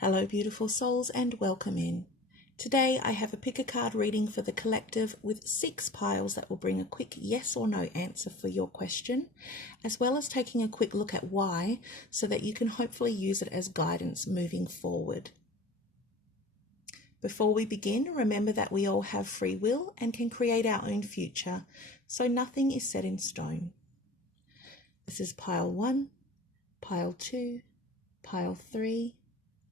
Hello beautiful souls and welcome in. Today I have a pick a card reading for the collective with 6 piles that will bring a quick yes or no answer for your question, as well as taking a quick look at why so that you can hopefully use it as guidance moving forward. Before we begin, remember that we all have free will and can create our own future, so nothing is set in stone. This is pile 1, pile 2, pile 3,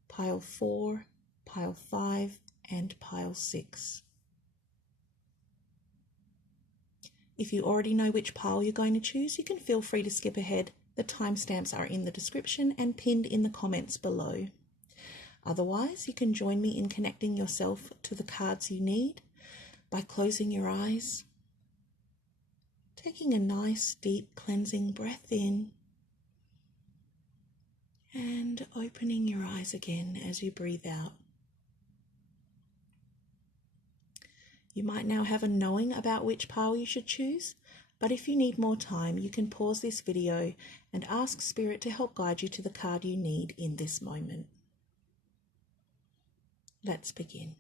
pile 4, pile 5, and pile 6. If you already know which pile you're going to choose, you can feel free to skip ahead. The timestamps are in the description and pinned in the comments below. Otherwise, you can join me in connecting yourself to the cards you need by closing your eyes, taking a nice deep cleansing breath in, and opening your eyes again as you breathe out. You might now have a knowing about which pile you should choose, but if you need more time, you can pause this video and ask Spirit to help guide you to the card you need in this moment. Let's begin.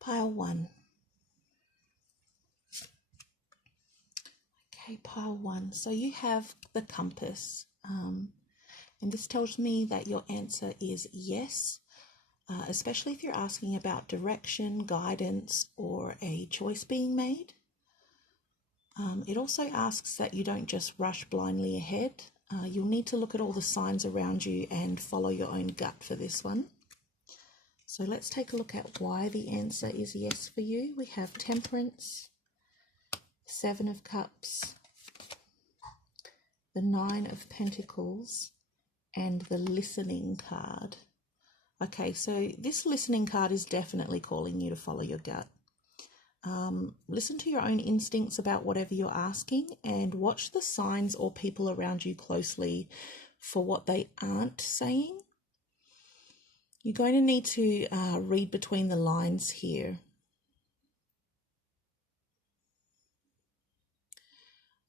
Pile 1. Okay, pile 1. So you have the compass, and this tells me that your answer is yes, especially if you're asking about direction, guidance, or a choice being made. It also asks that you don't just rush blindly ahead. You'll need to look at all the signs around you and follow your own gut for this one. So let's take a look at why the answer is yes for you. We have Temperance, 7 of Cups, the 9 of Pentacles, and the Listening card. Okay, so this Listening card is definitely calling you to follow your gut. Listen to your own instincts about whatever you're asking and watch the signs or people around you closely for what they aren't saying. You're going to need to read between the lines here.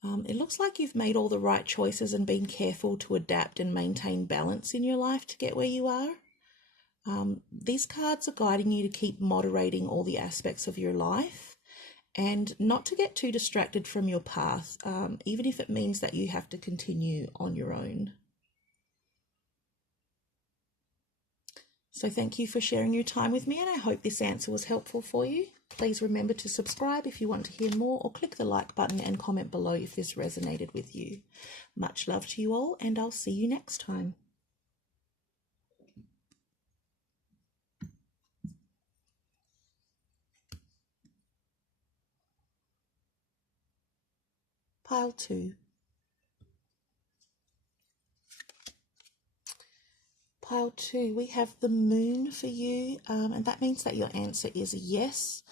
It looks like you've made all the right choices and been careful to adapt and maintain balance in your life to get where you are. These cards are guiding you to keep moderating all the aspects of your life and not to get too distracted from your path, even if it means that you have to continue on your own. So thank you for sharing your time with me, and I hope this answer was helpful for you. Please remember to subscribe if you want to hear more, or click the like button and comment below if this resonated with you. Much love to you all, and I'll see you next time. Pile 2. Pile 2, we have the Moon for you, and that means that your answer is yes,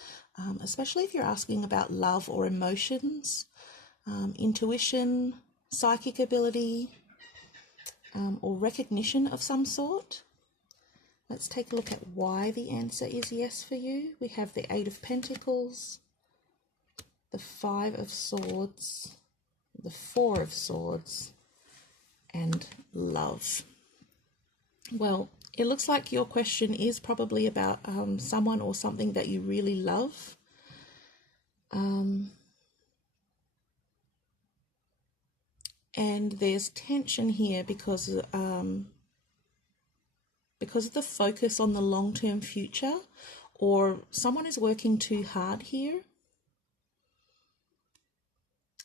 especially if you're asking about love or emotions, intuition, psychic ability, or recognition of some sort. Let's take a look at why the answer is yes for you. We have the 8 of Pentacles, the 5 of Swords, the 4 of Swords, and love. Well, it looks like your question is probably about someone or something that you really love. And there's tension here because of the focus on the long-term future, or someone is working too hard here.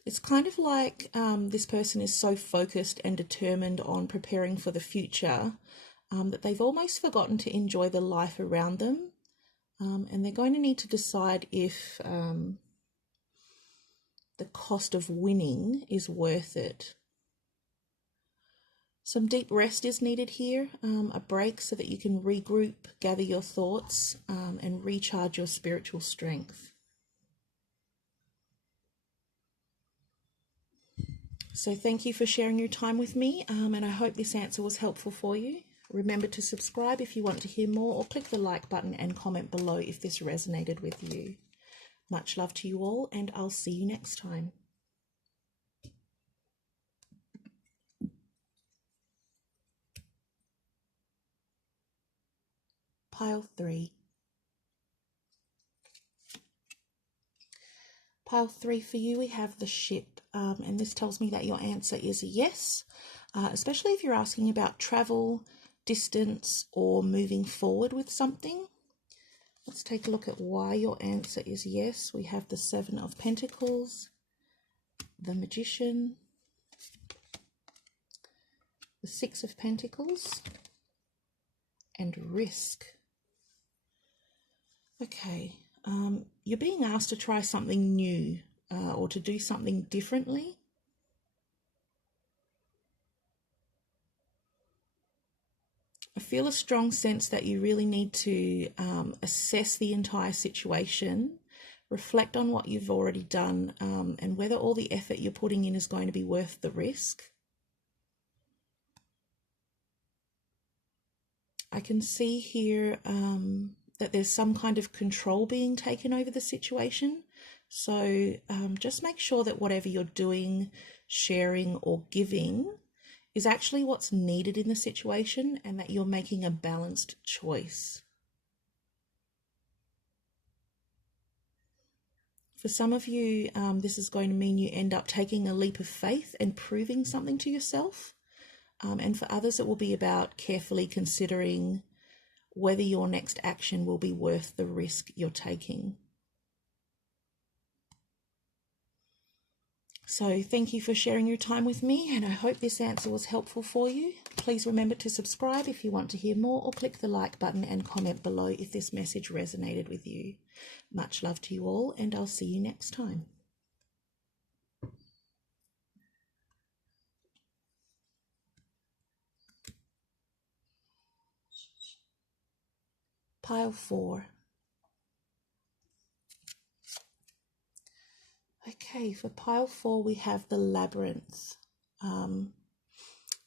It's kind of like this person is so focused and determined on preparing for the future that they've almost forgotten to enjoy the life around them, and they're going to need to decide if the cost of winning is worth it. Some deep rest is needed here, a break so that you can regroup, gather your thoughts, and recharge your spiritual strength. So thank you for sharing your time with me, and I hope this answer was helpful for you. Remember to subscribe if you want to hear more, or click the like button and comment below if this resonated with you. Much love to you all, and I'll see you next time. Pile 3. Pile 3 for you, we have the Ship, and this tells me that your answer is a yes, especially if you're asking about travel, distance, or moving forward with something. Let's take a look at why your answer is yes. We have the 7 of Pentacles, the Magician, the 6 of Pentacles, and Risk. Okay, you're being asked to try something new or to do something differently. I feel a strong sense that you really need to assess the entire situation, reflect on what you've already done, and whether all the effort you're putting in is going to be worth the risk. I can see here that there's some kind of control being taken over the situation. So just make sure that whatever you're doing, sharing, or giving is actually what's needed in the situation, and that you're making a balanced choice. For some of you, this is going to mean you end up taking a leap of faith and proving something to yourself. And for others, it will be about carefully considering whether your next action will be worth the risk you're taking. So thank you for sharing your time with me, and I hope this answer was helpful for you. Please remember to subscribe if you want to hear more, or click the like button and comment below if this message resonated with you. Much love to you all, and I'll see you next time. Pile 4. Okay, for pile 4 we have the Labyrinth.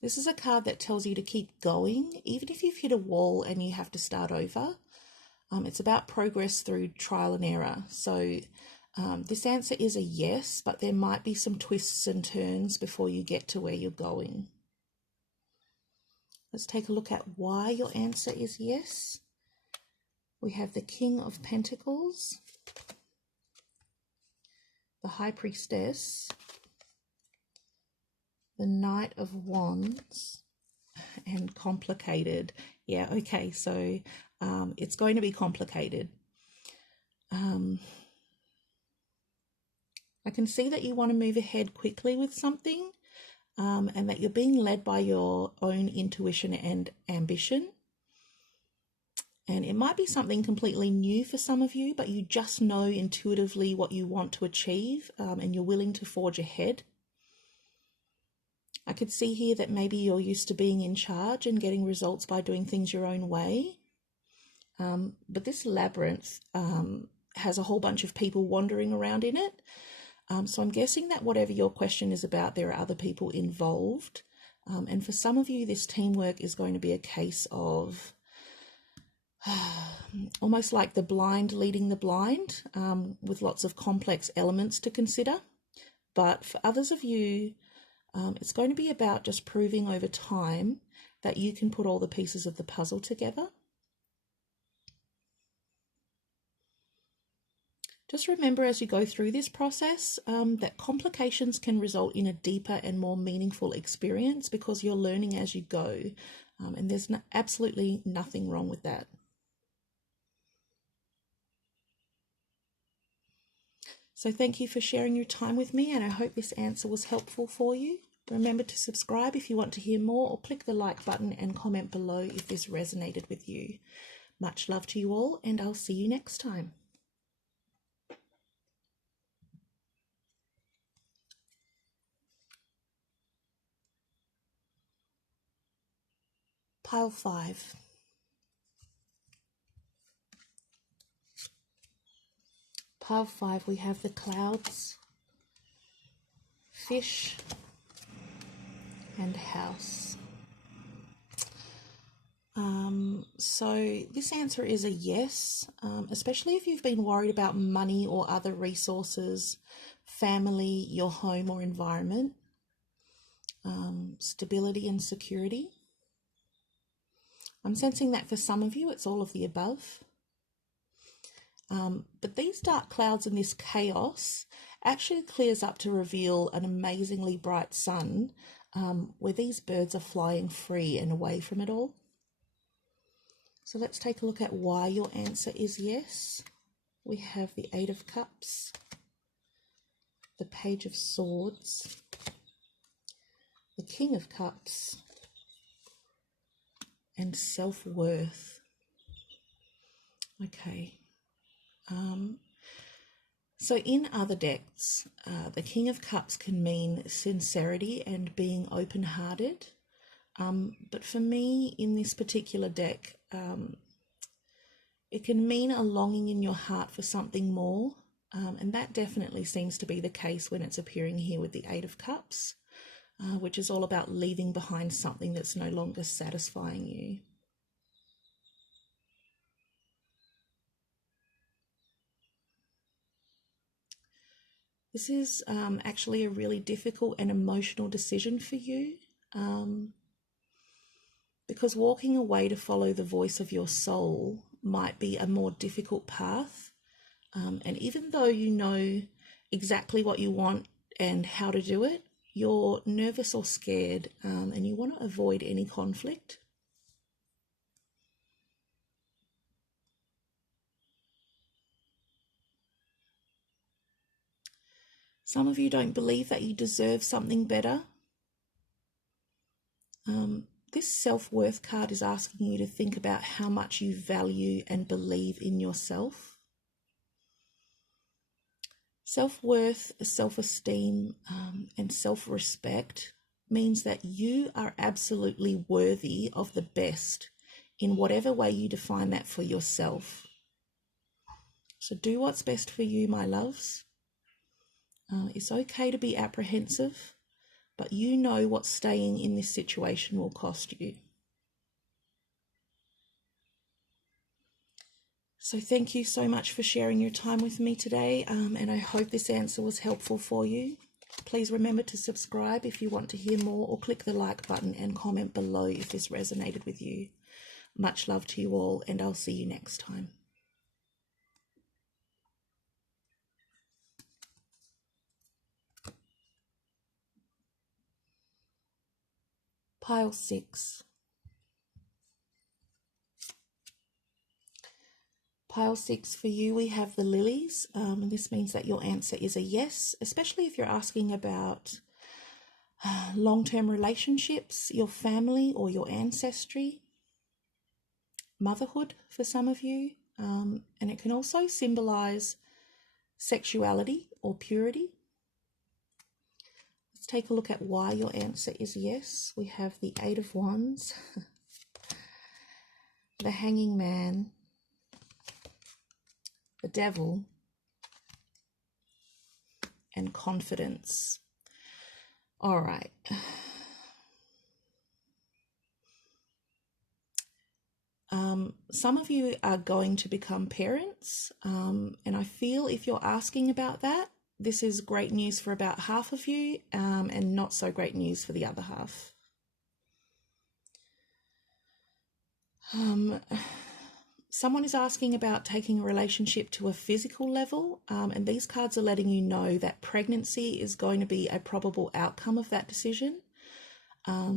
This is a card that tells you to keep going, even if you've hit a wall and you have to start over. It's about progress through trial and error. So this answer is a yes, but there might be some twists and turns before you get to where you're going. Let's take a look at why your answer is yes. We have the King of Pentacles, the High Priestess, the Knight of Wands, and complicated. Yeah, okay, so it's going to be complicated. I can see that you want to move ahead quickly with something, and that you're being led by your own intuition and ambition. And it might be something completely new for some of you, but you just know intuitively what you want to achieve, and you're willing to forge ahead. I could see here that maybe you're used to being in charge and getting results by doing things your own way. But this labyrinth has a whole bunch of people wandering around in it. So I'm guessing that whatever your question is about, there are other people involved. And for some of you, this teamwork is going to be a case of almost like the blind leading the blind, with lots of complex elements to consider. But for others of you, it's going to be about just proving over time that you can put all the pieces of the puzzle together. Just remember as you go through this process that complications can result in a deeper and more meaningful experience, because you're learning as you go, and there's absolutely nothing wrong with that. So thank you for sharing your time with me, and I hope this answer was helpful for you. Remember to subscribe if you want to hear more, or click the like button and comment below if this resonated with you. Much love to you all, and I'll see you next time. Pile 5. Pile 5, we have the Clouds, Fish, and house. So this answer is a yes, especially if you've been worried about money or other resources, family, your home or environment, stability and security. I'm sensing that for some of you, it's all of the above. But these dark clouds and this chaos actually clears up to reveal an amazingly bright sun where these birds are flying free and away from it all. So let's take a look at why your answer is yes. We have the Eight of Cups, the Page of Swords, the King of Cups, and self-worth. Okay. So in other decks, the King of Cups can mean sincerity and being open-hearted. But for me, in this particular deck, it can mean a longing in your heart for something more. And that definitely seems to be the case when it's appearing here with the Eight of Cups, which is all about leaving behind something that's no longer satisfying you. This is actually a really difficult and emotional decision for you, because walking away to follow the voice of your soul might be a more difficult path. And even though you know exactly what you want and how to do it, you're nervous or scared, and you want to avoid any conflict. Some of you don't believe that you deserve something better. This self-worth card is asking you to think about how much you value and believe in yourself. Self-worth, self-esteem, and self-respect means that you are absolutely worthy of the best in whatever way you define that for yourself. So do what's best for you, my loves. It's okay to be apprehensive, but you know what staying in this situation will cost you. So thank you so much for sharing your time with me today, and I hope this answer was helpful for you. Please remember to subscribe if you want to hear more, or click the like button and comment below if this resonated with you. Much love to you all, and I'll see you next time. Pile 6. Pile 6 for you, we have the lilies, and this means that your answer is a yes, especially if you're asking about long-term relationships, your family or your ancestry, motherhood for some of you, and it can also symbolize sexuality or purity. Let's take a look at why your answer is yes. We have the Eight of Wands, the Hanging Man, the Devil, and confidence. All right. Some of you are going to become parents, and I feel if you're asking about that, this is great news for about half of you, and not so great news for the other half. Someone is asking about taking a relationship to a physical level, and these cards are letting you know that pregnancy is going to be a probable outcome of that decision.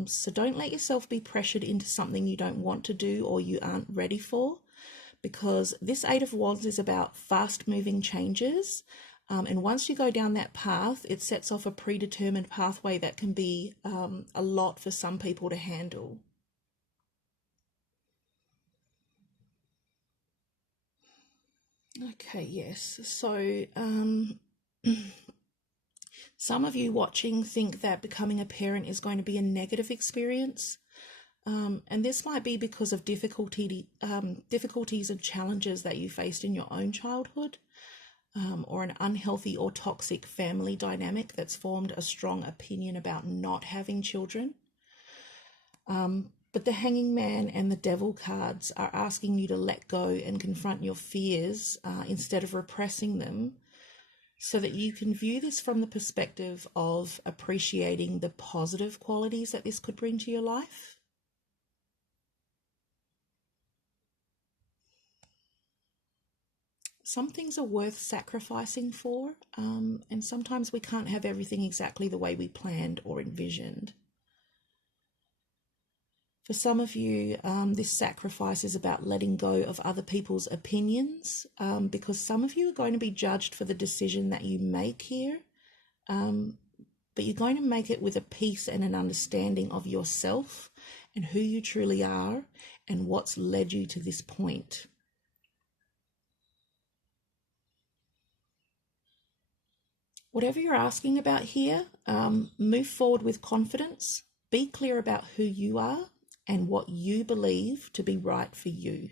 So don't let yourself be pressured into something you don't want to do or you aren't ready for, because this Eight of Wands is about fast-moving changes. And once you go down that path, it sets off a predetermined pathway that can be a lot for some people to handle. Okay, yes. So some of you watching think that becoming a parent is going to be a negative experience. And this might be because of difficulties and challenges that you faced in your own childhood, or an unhealthy or toxic family dynamic that's formed a strong opinion about not having children. But the Hanging Man and the Devil cards are asking you to let go and confront your fears instead of repressing them, so that you can view this from the perspective of appreciating the positive qualities that this could bring to your life. Some things are worth sacrificing for, and sometimes we can't have everything exactly the way we planned or envisioned. For some of you, this sacrifice is about letting go of other people's opinions, because some of you are going to be judged for the decision that you make here, but you're going to make it with a peace and an understanding of yourself and who you truly are and what's led you to this point. Whatever you're asking about here, move forward with confidence. Be clear about who you are and what you believe to be right for you.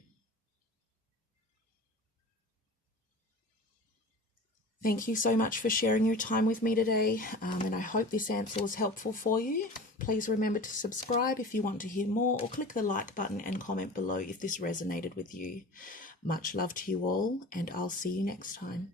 Thank you so much for sharing your time with me today, and I hope this answer was helpful for you. Please remember to subscribe if you want to hear more, or click the like button and comment below if this resonated with you. Much love to you all, and I'll see you next time.